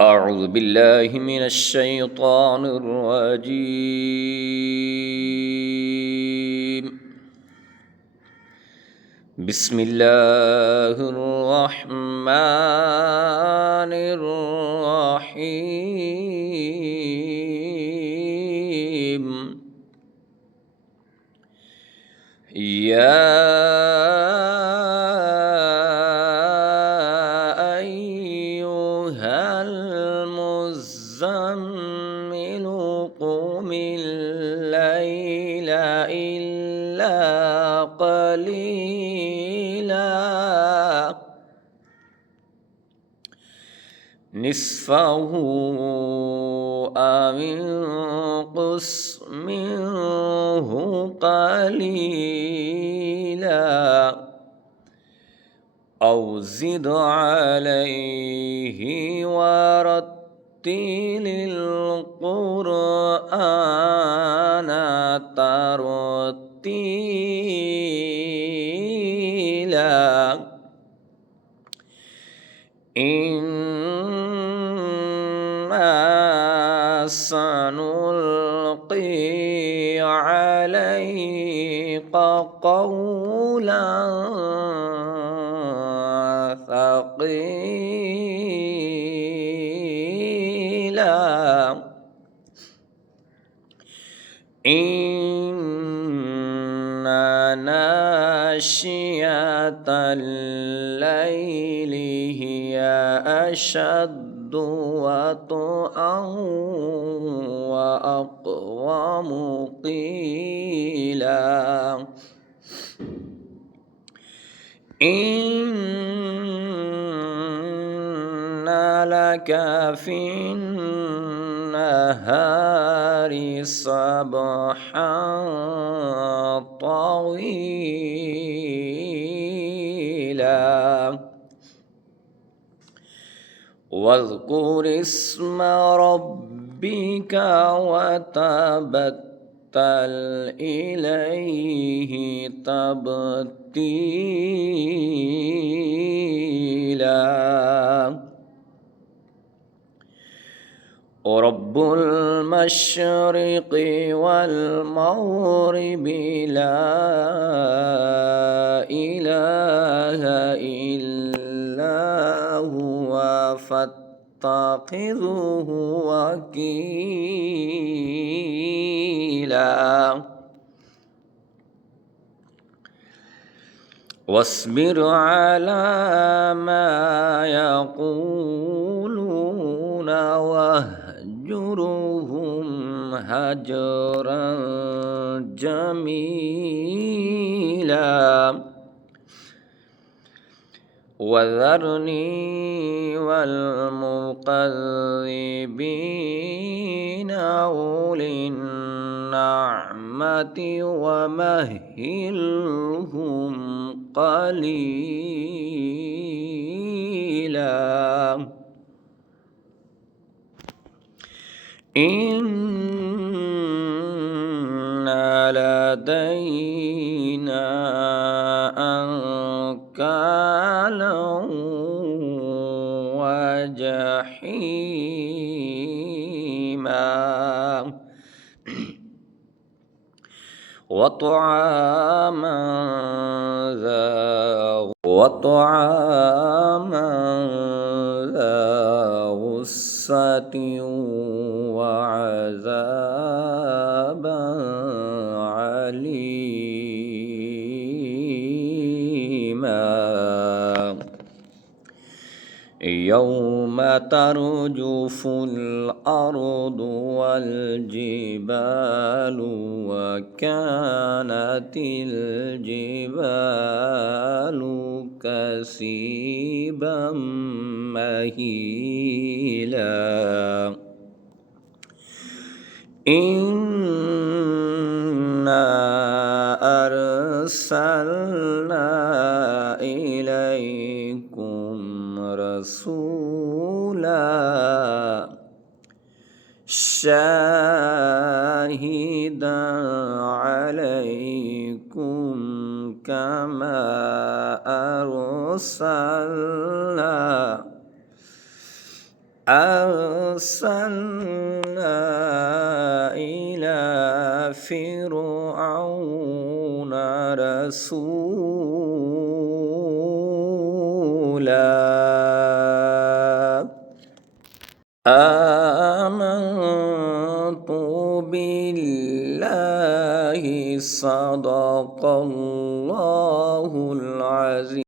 أعوذ بالله من الشيطان الرجيم. بسم الله الرحمن الرحيم. يا أيها المزمل قم الليل إلا قليلا نصفه أو انقص منه قليلا أو زد عليه ورتل القرآن ترتيلا إنا سنلقي عليك قولا ثقيلا إن ناشئة الليل هي أشد وطئا وأقوم قيلا إن لك في النهار سبحا طويلا واذكر اسم ربك وتبتل إليه تبتيلا ورب المشرق والمغرب لا إله إلا هو فاتخذه وكيلا واصبر على ما يقولون واهجرهم هجرا جميلا وذرني والمكذبين أولي النعمة ومهلهم قليلا إن لدينا أنكالا وجحيما وطعاما ذا غصة وعذابا عليما يوم ترجف الأرض والجبال وكانت الجبال كثيبا مهيلا إنا أرسلنا إليكم رسولا شاهدا عليكم كما أرسلنا أرسلنا إلى فرعون رسولا آمنت بالله صدق الله العظيم.